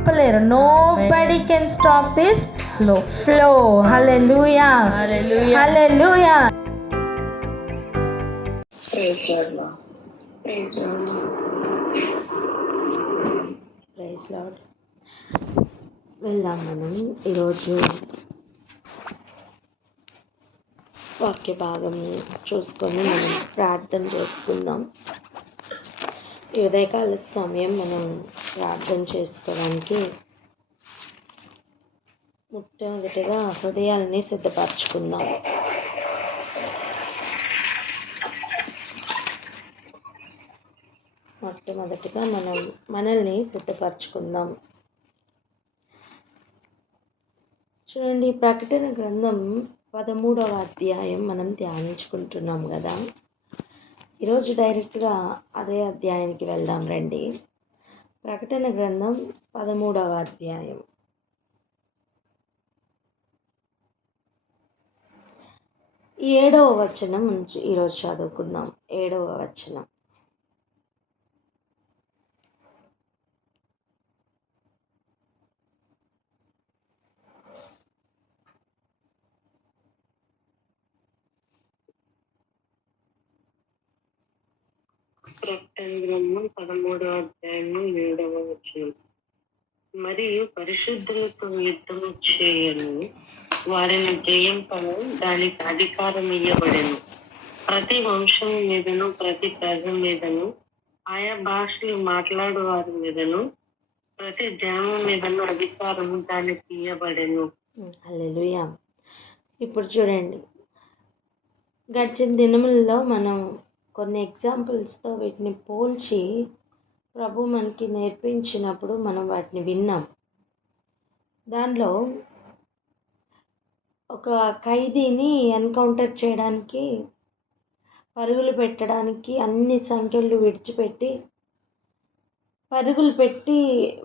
ఆపలేరు. Nobody can stop this flow. Hallelujah, hallelujah. Praise lord. వెళ్దాం మనం ఈరోజు వాక్య భాగం చూసుకొని మనం ప్రార్థన చేసుకుందాం. ఈ ఉదయకాల సమయం మనం ప్రార్థన చేసుకోవడానికి మొట్టమొదటిగా హృదయాలని సిద్ధపరచుకుందాం. మొట్టమొదటిగా మనం మనల్ని సిద్ధపరచుకుందాం. చూడండి, ప్రకటన గ్రంథం 13వ అధ్యాయం మనం ధ్యానించుకుంటున్నాం కదా. ఈరోజు డైరెక్ట్గా అదే అధ్యాయానికి వెళ్దాం రండి. ప్రకటన గ్రంథం 13వ అధ్యాయం 7వ వచనం నుంచి ఈరోజు చదువుకుందాం. 7వ వచనం. ప్రకటన గ్రంథం 13వ అధ్యాయము 7వ వచనం. మరియు పరిశుద్ధులతో యుద్ధము చేయను, వారిని జయింపను, దానికి అధికారం ఇయ్యబడెను. ప్రతి వంశం మీదను, ప్రతి ప్రజ మీదను, ఆయా భాషలు మాట్లాడు వారి మీదను, ప్రతి జనము మీదను అధికారము దానికి ఇయ్యబడెను. హల్లెలూయా. ఇప్పుడు చూడండి, గడిచిన దినములలో మనం కొన్ని ఎగ్జాంపుల్స్తో వీటిని పోల్చి ప్రభు మనకి నేర్పించినప్పుడు మనం వాటిని విన్నాం. దానిలో ఒక ఖైదీని ఎన్కౌంటర్ చేయడానికి, పరుగులు పెట్టడానికి అన్ని సంఖ్యలు విడిచిపెట్టి పరుగులు పెట్టి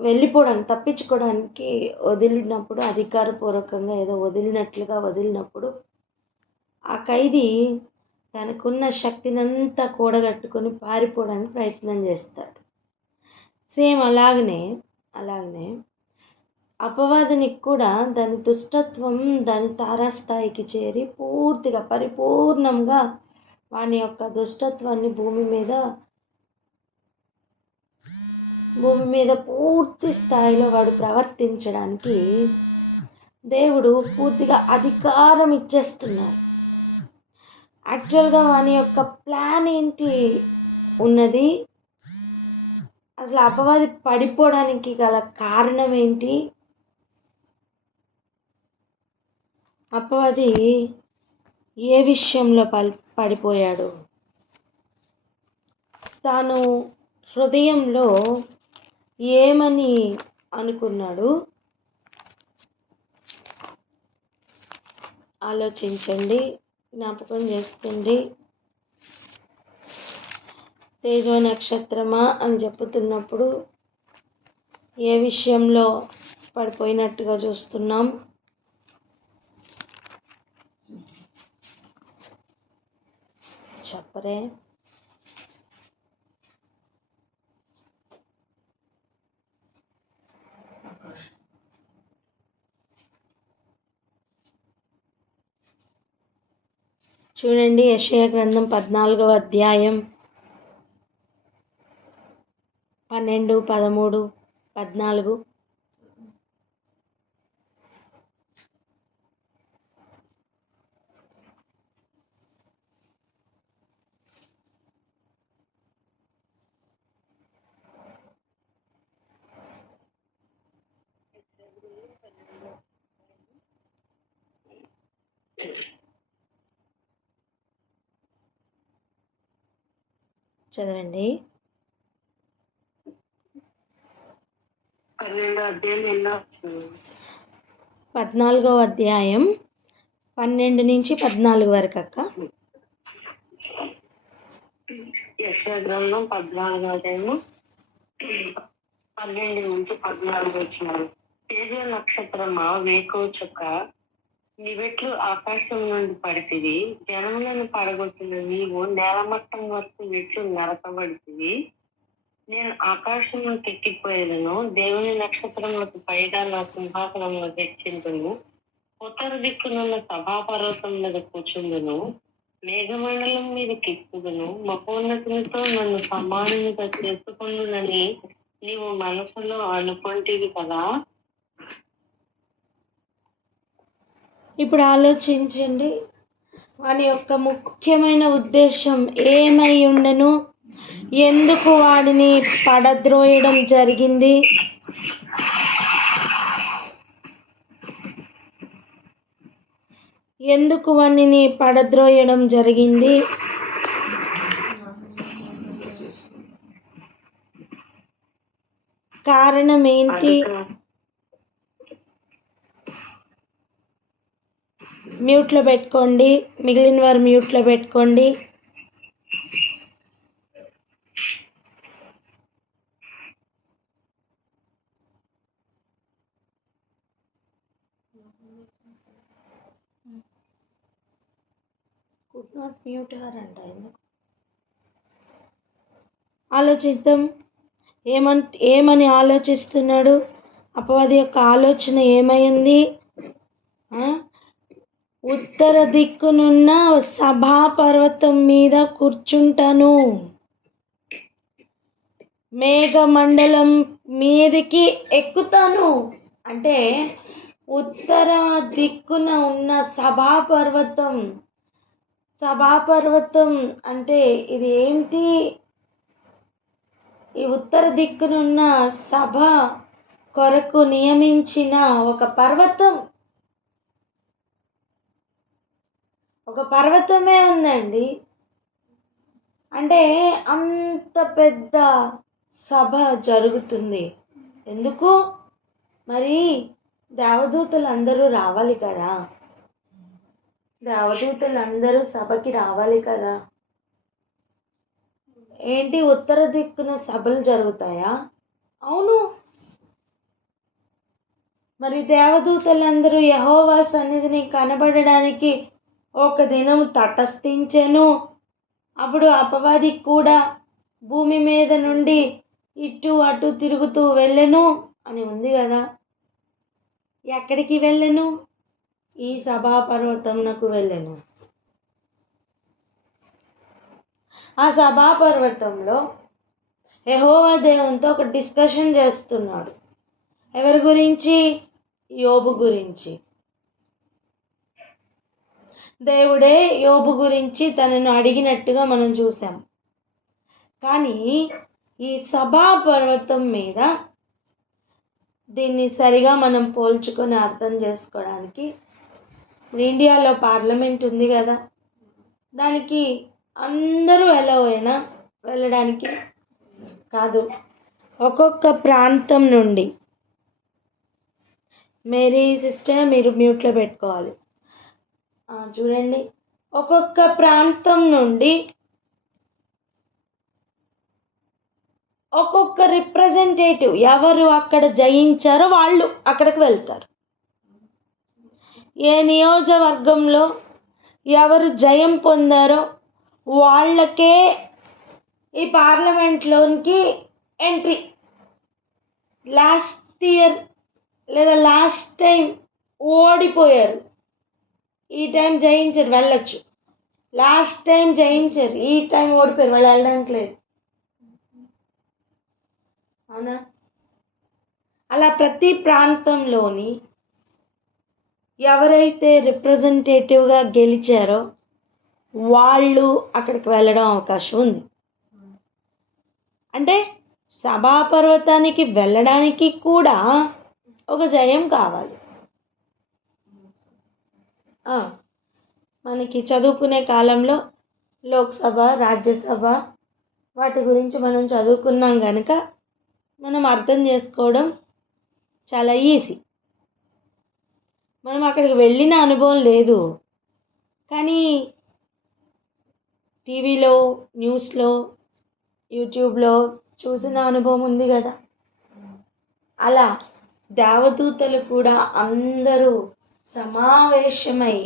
వెళ్ళిపోవడానికి, తప్పించుకోవడానికి వదిలినప్పుడు, అధికారపూర్వకంగా ఏదో వదిలినప్పుడు ఆ ఖైదీ తనకున్న శక్తినంతా కూడగట్టుకొని పారిపోవడానికి ప్రయత్నం చేస్తాడు. సేమ్ అలాగనే అపవాదినికి కూడా దాని దుష్టత్వం దాని తారాస్థాయికి చేరి పూర్తిగా పరిపూర్ణంగా వాని యొక్క దుష్టత్వాన్ని భూమి మీద పూర్తి స్థాయిలో వాడు ప్రవర్తించడానికి దేవుడు పూర్తిగా అధికారం ఇచ్చేస్తున్నారు. యాక్చువల్గా వాని యొక్క ప్లాన్ ఏంటి ఉన్నది, అసలు అపవాది పడిపోవడానికి గల కారణం ఏంటి, అపవాది ఏ విషయంలో పడిపోయాడు, తాను హృదయంలో ఏమని అనుకున్నాడు, ఆలోచించండి, జ్ఞాపకం చేసుకోండి. తేజో నక్షత్రమా అని చెప్పుతున్నప్పుడు ఏ విషయంలో పడిపోయినట్టుగా చూస్తున్నాం. చెప్పరే. చూడండి, యెషయా గ్రంథం 14వ అధ్యాయం 12, 13, 14. చదవండి. 14వ అధ్యాయం 12 నుంచి 14 వరకు అక్క. యెషయా గ్రంథం 14వ అధ్యాయము 12 నుంచి 14 వచ్చినారు. తేజో నక్షత్రమా, వేకోచుక్క, నీవెట్లు ఆకాశం నుండి పడితివి, జనములను పడగొట్టిన నీవు నేలమట్టం వరకు ఎట్లు నరకబడితివి. నేను ఆకాశంలోకి ఎక్కిపోయేదను, దేవుని నక్షత్రములకు పైగా నా సింహాసనంలో హెచ్చిందును, ఉత్తర దిక్కునున్న సభాపర్వతం మీద కూర్చుందును, మేఘమండలం మీద కెక్కుదును, మహోన్నతునితో నన్ను సమానునిగా చేసుకుందునని నీవు మనసులో అనుకుంటివి కదా. ఇప్పుడు ఆలోచించండి, వాని యొక్క ముఖ్యమైన ఉద్దేశం ఏమై ఉండను, ఎందుకు వాడిని పడద్రోయడం జరిగింది? ఎందుకు వాణ్ణిని పడద్రోయడం జరిగింది? కారణం ఏంటి? మ్యూట్లో పెట్టుకోండి, మిగిలిన వారు మ్యూట్లో పెట్టుకోండి. కుడ్ నాట్ మ్యూట్ హర్ అంట. ఆలోచిద్దాం, ఏమని ఆలోచిస్తున్నాడు అపవాది యొక్క ఆలోచన ఏమైంది? ఉత్తర దిక్కునున్న సభాపర్వతం మీద కూర్చుంటాను, మేఘమండలం మీదకి ఎక్కుతాను. అంటే ఉత్తర దిక్కున ఉన్న సభాపర్వతం అంటే ఇది ఏంటి? ఈ ఉత్తర దిక్కునున్న సభ కొరకు నియమించిన ఒక పర్వతమే ఉందండి. అంటే అంత పెద్ద సభ జరుగుతుంది. ఎందుకు మరి? దేవదూతలు అందరూ రావాలి కదా, దేవదూతలు అందరూ సభకి రావాలి కదా. ఏంటి, ఉత్తర దిక్కున సభలు జరుగుతాయా? అవును. మరి దేవదూతలందరూ యెహోవా సన్నిధిని కనబడడానికి ఒక దినం తటస్థించెను. అప్పుడు అపవాది కూడా భూమి మీద నుండి ఇటు అటు తిరుగుతూ వెళ్ళెను అని ఉంది కదా. ఎక్కడికి వెళ్ళెను? ఈ సభాపర్వతమునకు వెళ్ళెను. ఆ సభాపర్వతంలో యెహోవా దేవునితో ఒక డిస్కషన్ చేస్తున్నాడు. ఎవరి గురించి? యోబు గురించి. దేవుడే యోబు గురించి తనను అడిగినట్టుగా మనం చూసాం. కానీ ఈ సభాపర్వతం మీద దీన్ని సరిగా మనం పోల్చుకొని అర్థం చేసుకోవడానికి, ఇండియాలో పార్లమెంట్ ఉంది కదా, దానికి అందరూ ఎలా అయినా వెళ్ళడానికి కాదు. ఒక్కొక్క ప్రాంతం నుండి, మేరీ సిస్టర్ మీరు మ్యూట్లో పెట్టుకోవాలి. చూడండి, ఒక్కొక్క ప్రాంతం నుండి ఒక్కొక్క రిప్రజెంటేటివ్ ఎవరు అక్కడ జయించారో వాళ్ళు అక్కడికి వెళ్తారు. ఏ నియోజకవర్గంలో ఎవరు జయం పొందారో వాళ్ళకే ఈ పార్లమెంట్లోనికి ఎంట్రీ. లాస్ట్ ఇయర్ లేదా లాస్ట్ టైం ఓడిపోయారు, ఈ టైం జయించారు, వెళ్ళొచ్చు. లాస్ట్ టైం జయించారు, ఈ టైం ఓడిపోయారు, వాళ్ళు వెళ్ళడానికి లేదు. అవునా? అలా ప్రతి ప్రాంతంలోని ఎవరైతే రిప్రజెంటేటివ్గా గెలిచారో వాళ్ళు అక్కడికి వెళ్ళడం అవకాశం ఉంది. అంటే సభాపర్వతానికి వెళ్ళడానికి కూడా ఒక జయం కావాలి. మనకి చదువుకునే కాలంలో లోక్సభ, రాజ్యసభ వాటి గురించి మనం చదువుకున్నాం కనుక మనం అర్థం చేసుకోవడం చాలా ఈజీ. మనం అక్కడికి వెళ్ళిన అనుభవం లేదు, కానీ టీవీలో, న్యూస్లో, యూట్యూబ్లో చూసిన అనుభవం ఉంది కదా. అలా దేవదూతలు కూడా అందరూ సమావేశమై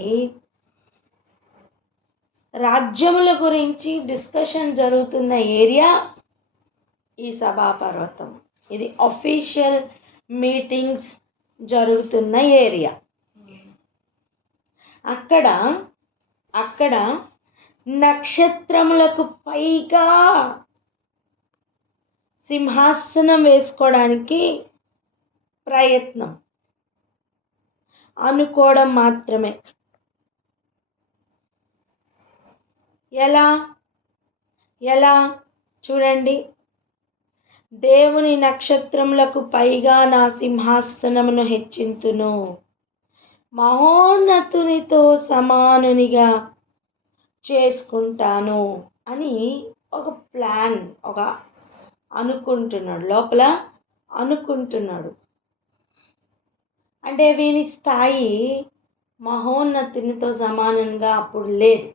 రాజ్యముల గురించి డిస్కషన్ జరుగుతున్న ఏరియా ఈ సభాపర్వతం. ఇది అఫీషియల్ మీటింగ్స్ జరుగుతున్న ఏరియా. అక్కడ నక్షత్రములకు పైగా సింహాసనం వేసుకోవడానికి ప్రయత్నం, అనుకోవడం మాత్రమే. ఎలా చూడండి, దేవుని నక్షత్రములకు పైగా నా సింహాసనమును హెచ్చింతును, మహోన్నతునితో సమానునిగా చేసుకుంటాను అని ఒక ప్లాన్, ఒక అనుకుంటున్నాడు, లోపల అనుకుంటున్నాడు. అంటే వీని స్థాయి మహోన్నతునితో సమానంగా అప్పుడు లేదు,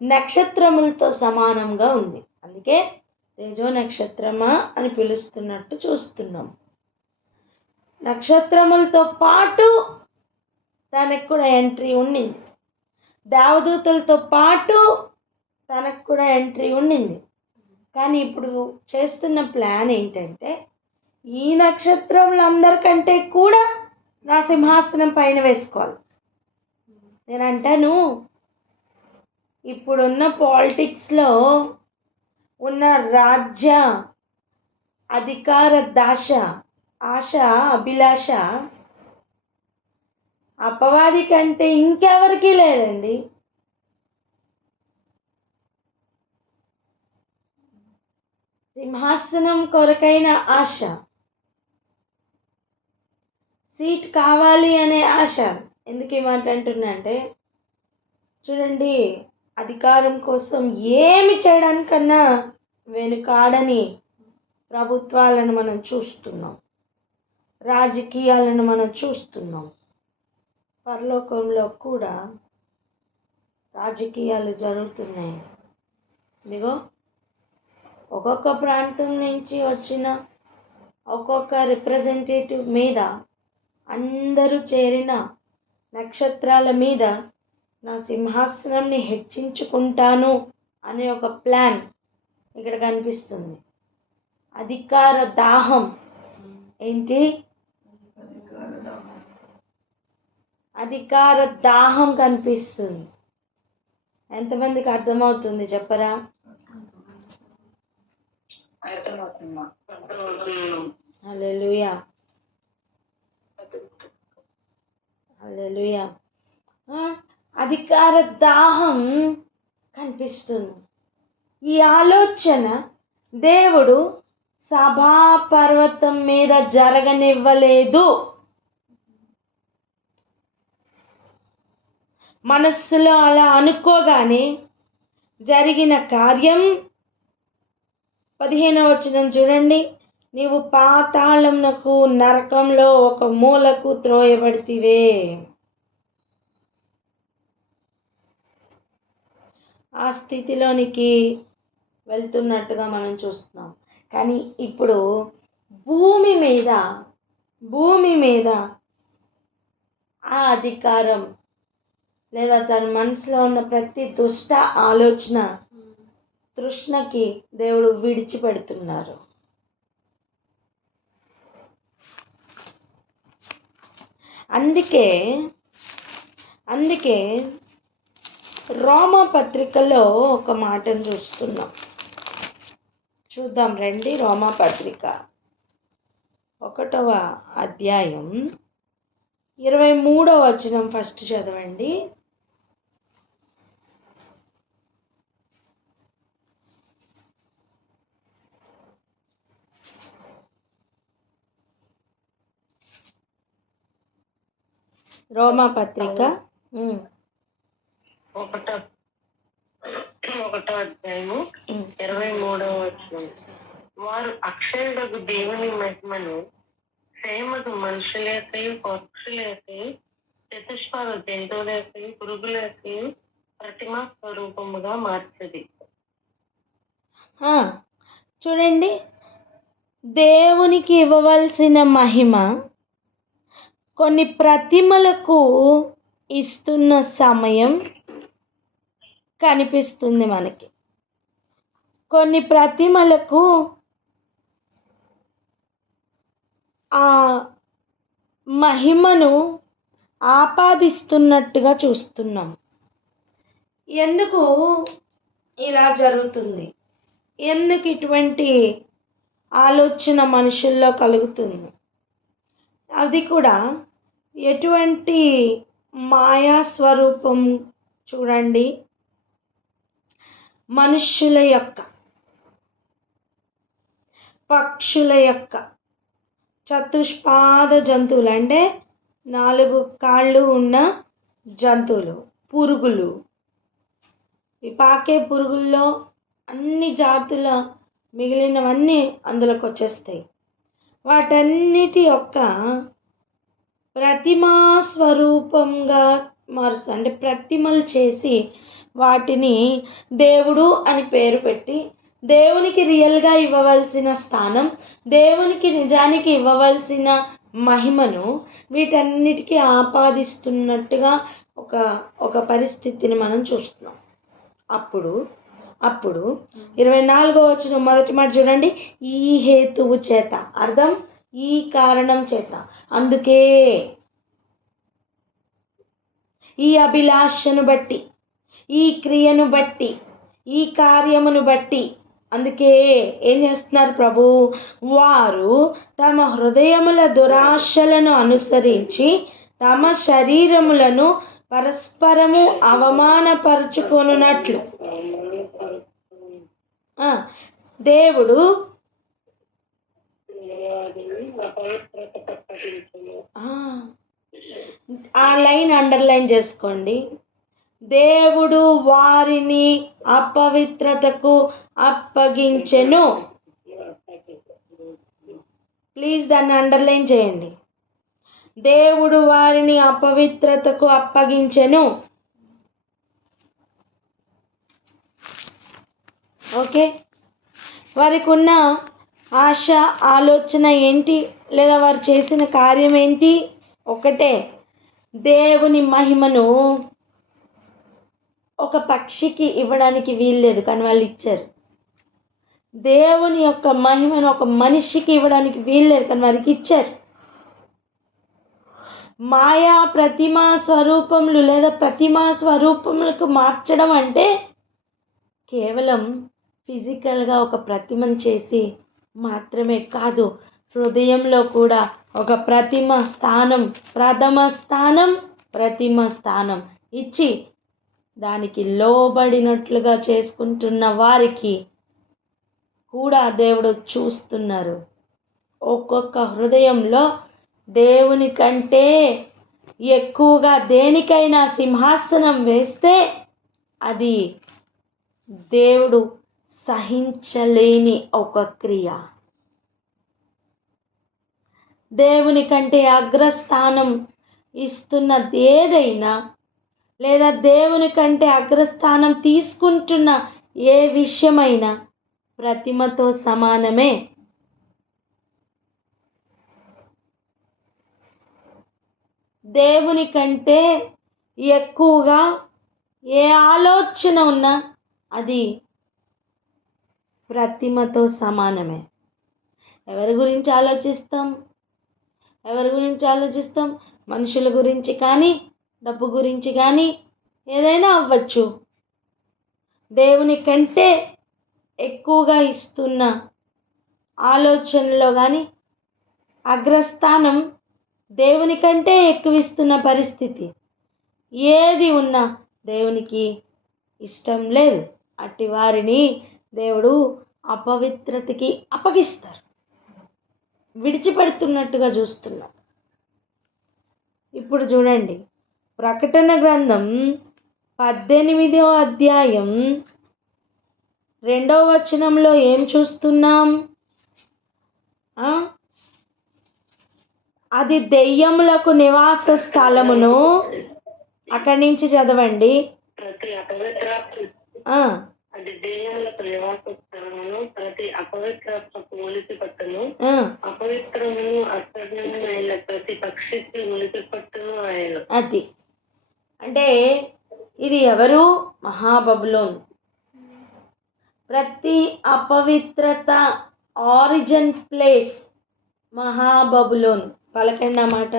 నక్షత్రములతో సమానంగా ఉంది. అందుకే తేజో నక్షత్రమా అని పిలుస్తున్నట్టు చూస్తున్నాం. నక్షత్రములతో పాటు తనకు కూడా ఎంట్రీ ఉండింది, దేవదూతలతో పాటు తనకు కూడా ఎంట్రీ ఉండింది. కానీ ఇప్పుడు చేస్తున్న ప్లాన్ ఏంటంటే, ఈ నక్షత్రములందరికంటే కూడా నా సింహాసనం పైన వేసుకోవాలి. నేను అంటాను, ఇప్పుడున్న పాలిటిక్స్లో ఉన్న రాజ్య అధికార ఆశ అభిలాష అపవాది కంటే ఇంకెవరికి లేదండి. సింహాసనం కొరకైన ఆశ, సీట్ కావాలి అనే ఆశ. ఎందుకు ఈ మాట అంటున్నా అంటే, చూడండి, అధికారం కోసం ఏమి చేయడానికన్నా వెనుకాడని ప్రభుత్వాలను మనం చూస్తున్నాం, రాజకీయాలను మనం చూస్తున్నాం. పరలోకంలో కూడా రాజకీయాలు జరుగుతున్నాయి. ఇదిగో ఒక్కొక్క ప్రాంతం నుంచి వచ్చిన ఒక్కొక్క రిప్రజెంటేటివ్ మీద, అందరూ చేరిన నక్షత్రాల మీద నా సింహాసనాన్ని హెచ్చించుకుంటాను అనే ఒక ప్లాన్ ఇక్కడ కనిపిస్తుంది. అధికార దాహం ఏంటి? అధికార దాహం కనిపిస్తుంది. ఎంతమందికి అర్థమవుతుంది చెప్పరా? హల్లెలూయా, హల్లెలూయా. అధికార దాహం కనిపిస్తుంది. ఈ ఆలోచన దేవుడు సభాపర్వతం మీద జరగనివ్వలేదు. మనస్సులో అలా అనుకోగానే జరిగిన కార్యం 15వ వచనం చూడండి. నీవు పాతాళమునకు, నరకంలో ఒక మూలకు త్రోయబడితివే. ఆ స్థితిలోనికి వెళ్తున్నట్టుగా మనం చూస్తున్నాం. కానీ ఇప్పుడు భూమి మీద ఆ అధికారం లేదా తన మనసులో ఉన్న ప్రతి దుష్ట ఆలోచన, తృష్ణకి దేవుడు విడిచిపెడుతున్నారు. అందుకే రోమా పత్రికలో ఒక మాటను చూద్దాం రండి. రోమా పత్రిక 1వ అధ్యాయం 23వ వచనం ఫస్ట్ చదవండి. రోమా పత్రిక 1వ అధ్యాయము 23వ వచనం. వారు అక్షయుడకు దేవుని మహిమను క్షేమకు మనుషులేకయు, పక్షులేకయు, చతుష్పాద జంతువులేకయు, పురుగులేకయు ప్రతిమా స్వరూపముగా మార్చది. చూడండి, దేవునికి ఇవ్వవలసిన మహిమ కొన్ని ప్రతిమలకు ఇస్తున్న సమయం కనిపిస్తుంది మనకి. కొన్ని ప్రతిమలకు ఆ మహిమను ఆపాదిస్తున్నట్టుగా చూస్తున్నాం. ఎందుకు ఇలా జరుగుతుంది? ఎందుకు ఇటువంటి ఆలోచన మనుషుల్లో కలుగుతుంది? అది కూడా ఎటువంటి మాయా స్వరూపం చూడండి. మనుష్యుల యొక్క, పక్షుల యొక్క, చతుష్పాద జంతువులు అంటే 4 కాళ్ళు ఉన్న జంతువులు, పురుగులు, ఈ పాకే పురుగుల్లో అన్ని జాతుల మిగిలినవన్నీ అందులోకి వచ్చేస్తాయి. వాటన్నిటి యొక్క ప్రతిమా స్వరూపంగా మారుస్తారు. అంటే ప్రతిమలు చేసి వాటిని దేవుడు అని పేరు పెట్టి దేవునికి రియల్గా ఇవ్వవలసిన స్థానం, దేవునికి నిజానికి ఇవ్వవలసిన మహిమను వీటన్నిటికీ ఆపాదిస్తున్నట్టుగా ఒక పరిస్థితిని మనం చూస్తున్నాం. అప్పుడు 24వ వచనం మొదటి మాట చూడండి. ఈ హేతువు చేత, అర్థం ఈ కారణం చేత, అందుకే, ఈ అభిలాషను బట్టి, ఈ క్రియను బట్టి, ఈ కార్యమును బట్టి, అందుకే ఏం చేస్తున్నారు ప్రభు? వారు తమ హృదయముల దురాశలను అనుసరించి తమ శరీరములను పరస్పరము అవమానపరుచుకొనున్నట్లు దేవుడు ఆ లైన్ అండర్లైన్ చేసుకోండి. దేవుడు వారిని అపవిత్రతకు అప్పగించెను. ప్లీజ్ దాన్ని అండర్లైన్ చేయండి. దేవుడు వారిని అపవిత్రతకు అప్పగించెను. ఓకే, వారికి ఉన్న ఆశ, ఆలోచన ఏంటి? లేదా వారు చేసిన కార్యం ఏంటి? ఒకటే, దేవుని మహిమను ఒక పక్షికి ఇవ్వడానికి వీల్లేదు, కానీ వాళ్ళు ఇచ్చారు. దేవుని యొక్క మహిమను ఒక మనిషికి ఇవ్వడానికి వీల్లేదు, కానీ వారికి ఇచ్చారు. మాయా ప్రతిమా స్వరూపములు లేదా ప్రతిమా స్వరూపములకు మార్చడం అంటే కేవలం ఫిజికల్గా ఒక ప్రతిమను చేసి మాత్రమే కాదు, హృదయంలో కూడా ఒక ప్రతిమ స్థానం, ప్రతిమ స్థానం ఇచ్చి దానికి లోబడినట్లుగా చేసుకుంటున్న వారికి కూడా దేవుడు చూస్తున్నారు. ఒక్కొక్క హృదయంలో దేవుని కంటే ఎక్కువగా దేనికైనా సింహాసనం వేస్తే అది దేవుడు సహించలేని ఒక క్రియ. దేవుని కంటే అగ్రస్థానం ఇస్తున్నది ఏదైనా, లేదా దేవుని కంటే అగ్రస్థానం తీసుకుంటున్న ఏ విషయమైనా ప్రతిమతో సమానమే. దేవుని కంటే ఎక్కువగా ఏ ఆలోచన ఉన్నా అది ప్రతిమతో సమానమే. ఎవరి గురించి ఆలోచిస్తాం? మనుషుల గురించి కానీ, డబ్బు గురించి కానీ, ఏదైనా అవ్వచ్చు. దేవుని కంటే ఎక్కువగా ఇస్తున్న ఆలోచనలో కానీ అగ్రస్థానం దేవుని కంటే ఎక్కువ ఇస్తున్న పరిస్థితి ఏది ఉన్నా దేవునికి ఇష్టం లేదు. అట్టి వారిని దేవుడు అపవిత్రతకి అప్పగిస్తారు, విడిచిపెడుతున్నట్టుగా చూస్తున్నాం. ఇప్పుడు చూడండి, ప్రకటన గ్రంథం 18వ అధ్యాయం 2వ వచనంలో ఏం చూస్తున్నాం? అది దెయ్యములకు నివాస స్థలమును, అక్కడి నుంచి చదవండి. అది దెయ్యములకు నివాస స్థలమును, ప్రతి అపవిత్రతకు ఉలికి పట్టును, అపవిత్రమును అసహ్యము అయిన ప్రతి పక్షికి ఉలికి పట్టును ఆయన. అది అంటే ఇది ఎవరు? మహాబబులోన్. ప్రతి అపవిత్రత ఆరిజిన్ ప్లేస్ మహాబబులోను. పలకండి మాట.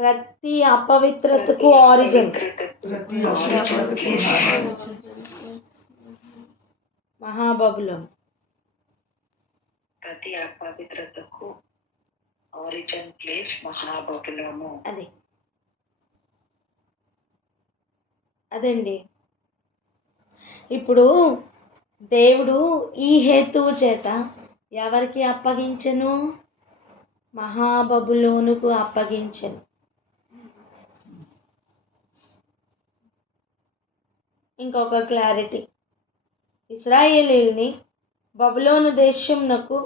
ప్రతి అపవిత్రతకు ఆరిజిన్ మహాబబులోను. ప్రతి అపవిత్రతకు ఆరిజిన్ ప్లేస్ మహాబబులోను. అదండి. ఇప్పుడు దేవుడు ఈ హేతువు చేత ఎవరికి అప్పగించెను? మహాబబులోనుకు అప్పగించెను. ఇంకొక క్లారిటీ, ఇశ్రాయేలీల్ని బబులోను దేశంనకు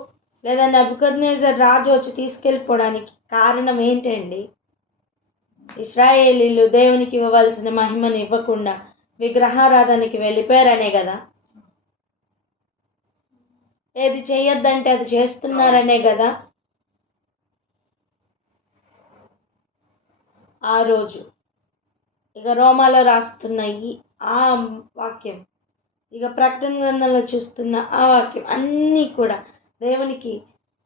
లేదా నెబుకద్నెజర్ రాజు వచ్చి తీసుకెళ్ళిపోవడానికి కారణం ఏంటండి? ఇశ్రాయేలీలు దేవునికి ఇవ్వవలసిన మహిమను ఇవ్వకుండా విగ్రహారాధనకి వెళ్ళిపోయారనే కదా. ఏది చేయొద్దంటే అది చేస్తున్నారనే కదా. ఆ రోజు ఇక రోమాలో రాస్తున్న ఆ వాక్యం, ఇక ప్రకటన గ్రంథంలో చూస్తున్న ఆ వాక్యం అన్నీ కూడా దేవునికి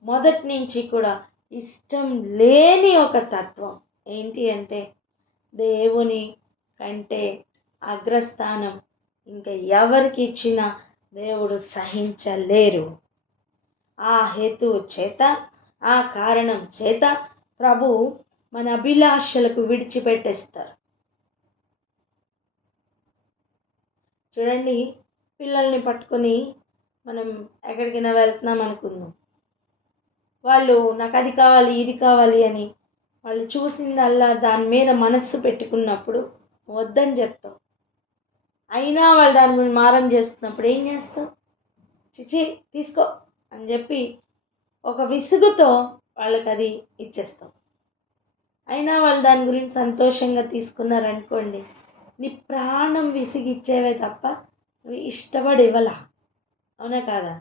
మొదటి నుంచి కూడా ఇష్టం లేని ఒక తత్వం. ఏంటి అంటే దేవుని కంటే అగ్రస్థానం ఇంకా ఎవరికి ఇచ్చినా దేవుడు సహించలేరు. ఆ హేతువు చేత, ఆ కారణం చేత ప్రభు మన అభిలాషలకు విడిచిపెట్టేస్తారు. చూడండి, పిల్లల్ని పట్టుకొని మనం ఎక్కడికైనా వెళ్తున్నాం అనుకుందాం, వాళ్ళు నాకు అది కావాలి ఇది కావాలి అని వాళ్ళు చూసిందల్లా దాని మీద మనస్సు పెట్టుకున్నప్పుడు వద్దని చెప్తావు. అయినా వాళ్ళు దాని గురించి మారం చేస్తున్నప్పుడు ఏం చేస్తావు? చిచి తీసుకో అని చెప్పి ఒక విసుగుతో వాళ్ళకి అది ఇచ్చేస్తాం. అయినా వాళ్ళు దాని గురించి సంతోషంగా తీసుకున్నారనుకోండి, నీ ప్రాణం విసిగిచ్చేవే తప్ప నువ్వు ఇష్టపడి ఇవ్వలా. అవునా కాదా?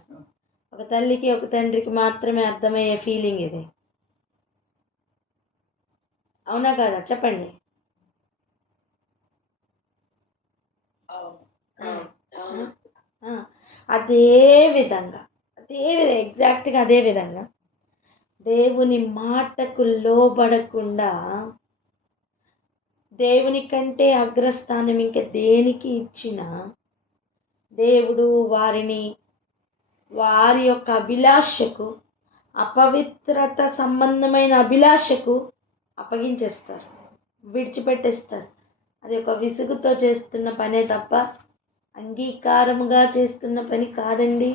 ఒక తల్లికి ఒక తండ్రికి మాత్రమే అర్థమయ్యే ఫీలింగ్ ఇది. అవునా కాదా? చెప్పండి. అదే విధంగా ఎగ్జాక్ట్గా అదే విధంగా దేవుని మాటకు లోబడకుండా దేవుని కంటే అగ్రస్థానం ఇంకా దేనికి ఇచ్చినా దేవుడు వారి యొక్క అభిలాషకు, అపవిత్రత సంబంధమైన అభిలాషకు అప్పగించేస్తారు, విడిచిపెట్టేస్తారు. అది ఒక విసుగుతో చేస్తున్న పనే తప్ప అంగీకారముగా చేస్తున్న పని కాదండి.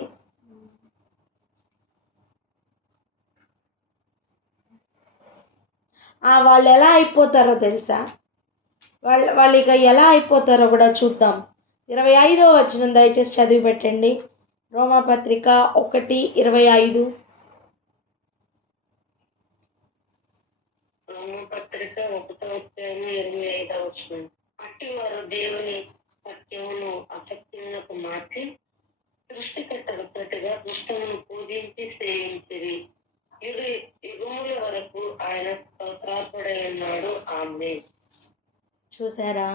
వాళ్ళు ఎలా అయిపోతారో తెలుసా? వాళ్ళు ఇక ఎలా అయిపోతారో కూడా చూద్దాం. 25వ వచనం దయచేసి చదివి పెట్టండి. రోమాపత్రిక 1:25. రోమపత్రిక 1:25 వచనం. అట్టి వారు దేవుని సత్యమును అసత్యమునకు మార్చి సృష్టికర్తకు ప్రతిగా దుష్టమును పూజించి సేవించిరి. యుగముల వరకు ఆయన స్తోత్రార్పడై ఉన్నాడు. ఆమేన్. చూసారా?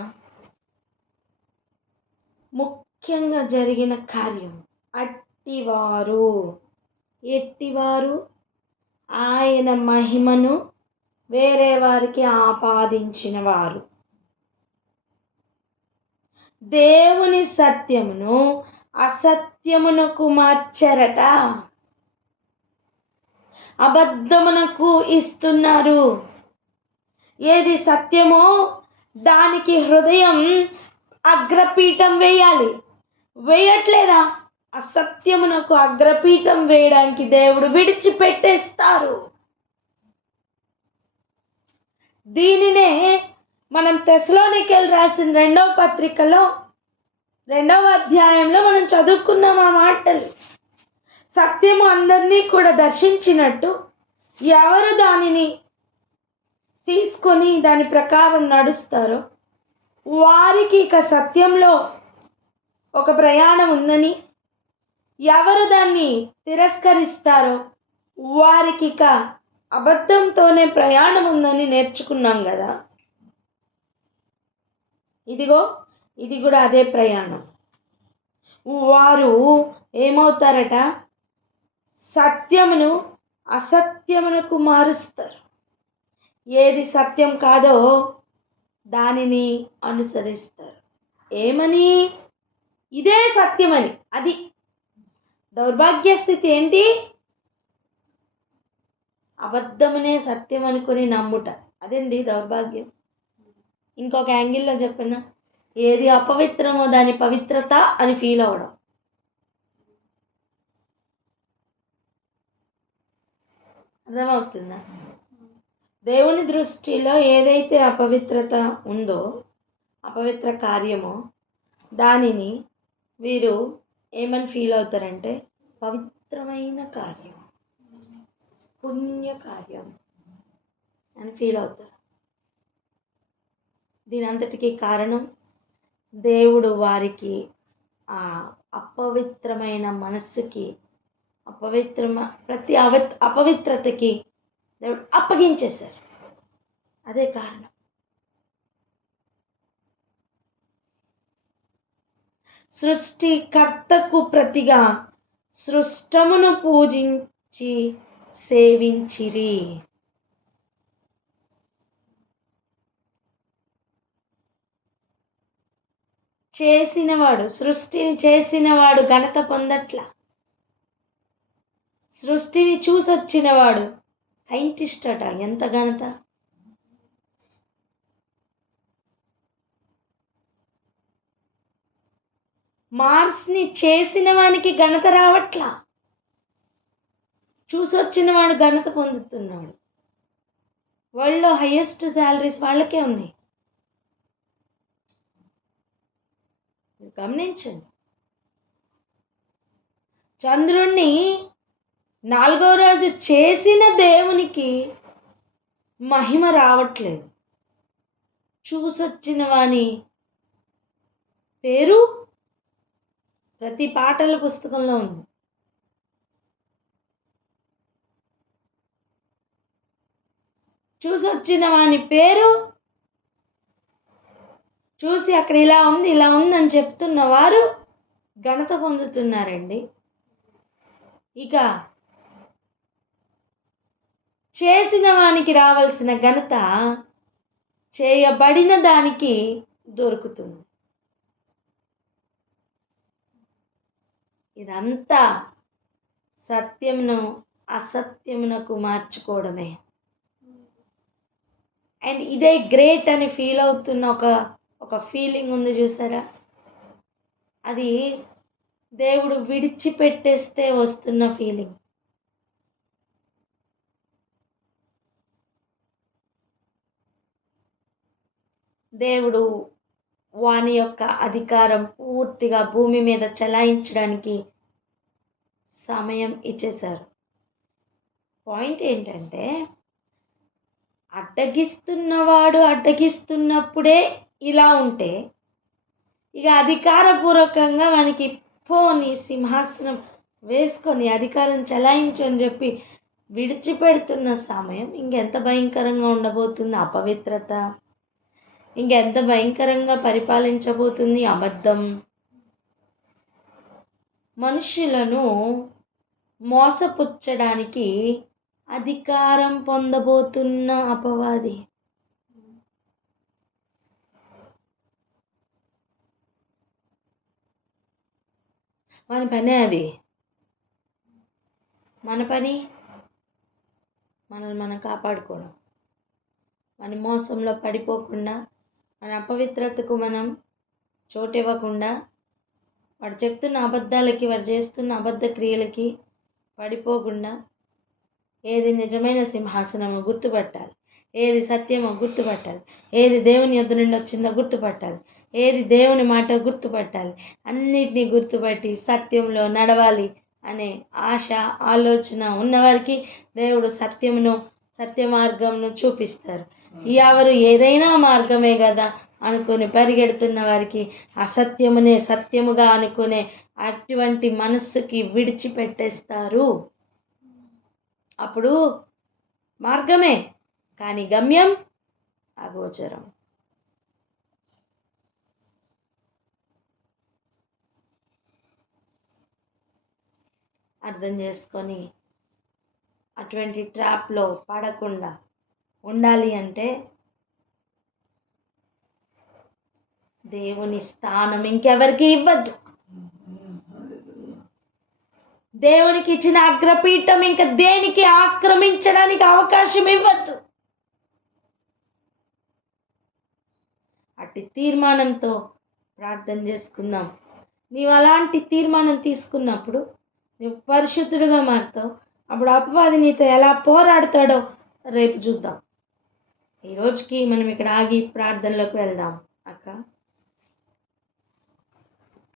ముఖ్యంగా జరిగిన కార్యం ఎట్టివారు ఆయన మహిమను వేరే వారికి ఆపాదించిన వారు, దేవుని సత్యమును అసత్యమునకు మార్చరట, అబద్ధమునకు ఇస్తున్నారు. ఏది సత్యమో దానికి హృదయం అగ్రపీఠం వేయాలి. వేయట్లేదా? అసత్యమునకు అగ్రపీఠం వేయడానికి దేవుడు విడిచిపెట్టేస్తారు. దీనినే మనం తెస్సలోనికీయులు రాసిన 2వ పత్రికలో 2వ అధ్యాయంలో మనం చదువుకున్నాం ఆ మాటలు. సత్యము అందరినీ కూడా దర్శించినట్టు ఎవరు దానిని తీసుకొని దాని ప్రకారం నడుస్తారో వారికి ఇక సత్యంలో ఒక ప్రయాణం ఉందని, ఎవరు దాన్ని తిరస్కరిస్తారో వారికి ఇక అబద్ధంతోనే ప్రయాణం ఉందని నేర్చుకున్నాం కదా. ఇది కూడా అదే ప్రయాణం. వారు ఏమవుతారట? సత్యమును అసత్యమునకు మారుస్తారు. ఏది సత్యం కాదో దానిని అనుసరిస్తారు. ఏమని? ఇదే సత్యమని. అది దౌర్భాగ్య స్థితి ఏంటి? అబద్ధమునే సత్యం అనుకుని నమ్ముట. అదండి దౌర్భాగ్యం. ఇంకొక యాంగిల్లో చెప్పిన, ఏది అపవిత్రమో దాని పవిత్రత అని ఫీల్ అవ్వడం. అర్థమవుతుందా? దేవుని దృష్టిలో ఏదైతే అపవిత్రత ఉందో, అపవిత్ర కార్యమో, దానిని వీరు ఏమని ఫీల్ అవుతారంటే పవిత్రమైన కార్యం, పుణ్యకార్యం అని ఫీల్ అవుతారు. దీని అంతటికీ కారణం దేవుడు వారికి ఆ అపవిత్రమైన మనస్సుకి, ప్రతి అపవిత్రతకి దేవుడు అప్పగించేశారు. అదే కారణం. సృష్టికర్తకు ప్రతిగా సృష్టమును పూజించి సేవించిరి. చేసినవాడు, సృష్టిని చేసినవాడు ఘనత పొందట్ల. సృష్టిని చూసొచ్చినవాడు సైంటిస్ట్ అట, ఎంత ఘనత! మార్స్ని చేసిన వానికి ఘనత రావట్లా, చూసొచ్చిన వాడు ఘనత పొందుతున్నాడు. వరల్డ్లో హైయెస్ట్ శాలరీస్ వాళ్ళకే ఉన్నాయి. గమనించండి. చంద్రుణ్ణి 4వ రోజు చేసిన దేవునికి మహిమ రావట్లేదు. చూసొచ్చిన వాని పేరు ప్రతి పాటల పుస్తకంలో ఉంది. చూసొచ్చిన వాని పేరు చూసి అక్కడ ఇలా ఉంది ఇలా ఉందని చెప్తున్న వారు ఘనత పొందుతున్నారండి. ఇక చేసిన వానికి రావాల్సిన ఘనత చేయబడిన దానికి దొరుకుతుంది. ఇదంతా సత్యమును అసత్యమునకు మార్చుకోవడమే. అండ్ ఇదే గ్రేట్ అని ఫీల్ అవుతున్న ఒక ఫీలింగ్ ఉంది చూసారా? అది దేవుడు విడిచిపెట్టేస్తే వస్తున్న ఫీలింగ్. దేవుడు వాని యొక్క అధికారం పూర్తిగా భూమి మీద చలాయించడానికి సమయం ఇచ్చేశారు. పాయింట్ ఏంటంటే, అడ్డగిస్తున్నవాడు అడ్డగిస్తున్నప్పుడే ఇలా ఉంటే, ఇక అధికారపూర్వకంగా మనకి పోని సింహాసనం వేసుకొని అధికారం చలాయించు అని చెప్పి విడిచిపెడుతున్న సమయం ఇంకెంత భయంకరంగా ఉండబోతుంది అపవిత్రత, ఇంకెంత భయంకరంగా పరిపాలించబోతుంది అబద్ధం. మనుషులను మోసపుచ్చడానికి అధికారం పొందబోతున్న అపవాది. మన పనే అది. మన పని మనల్ని మనం కాపాడుకోవడం, మన మోసంలో పడిపోకుండా, మన అపవిత్రతకు మనం చోటు ఇవ్వకుండా, వాడు చెప్తున్న అబద్ధాలకి, వాడు చేస్తున్న అబద్ధ క్రియలకి పడిపోకుండా, ఏది నిజమైన సింహాసనమో గుర్తుపట్టాలి, ఏది సత్యమో గుర్తుపట్టాలి, ఏది దేవుని యొద్ద నుండి వచ్చిందో గుర్తుపట్టాలి, ఏది దేవుని మాట గుర్తుపట్టాలి. అన్నిటినీ గుర్తుపట్టి సత్యంలో నడవాలి అనే ఆశ, ఆలోచన ఉన్నవారికి దేవుడు సత్య మార్గంను చూపిస్తారు. ఎవరు ఏదైనా మార్గమే కదా అనుకుని పరిగెడుతున్న వారికి అసత్యమునే సత్యముగా అనుకునే అటువంటి మనస్సుకి విడిచిపెట్టేస్తారు. అప్పుడు మార్గమే కానీ గమ్యం అగోచరం. అర్థం చేసుకొని అటువంటి ట్రాప్లో పడకుండా ఉండాలి అంటే దేవుని స్థానం ఇంకెవరికి ఇవ్వద్దు. దేవునికి ఇచ్చిన అగ్రపీఠం ఇంకా దేనికి ఆక్రమించడానికి అవకాశం ఇవ్వద్దు. అట్టి తీర్మానంతో ప్రార్థన చేసుకుందాం. నీవు అలాంటి తీర్మానం తీసుకున్నప్పుడు నువ్వు పరిశుద్ధుడుగా మారుతావు. అప్పుడు అపవాది నీతో ఎలా పోరాడతాడో రేపు చూద్దాం. ఈ రోజుకి మనం ఇక్కడ ఆగి ప్రార్థనలోకి వెళ్దాం అక్క.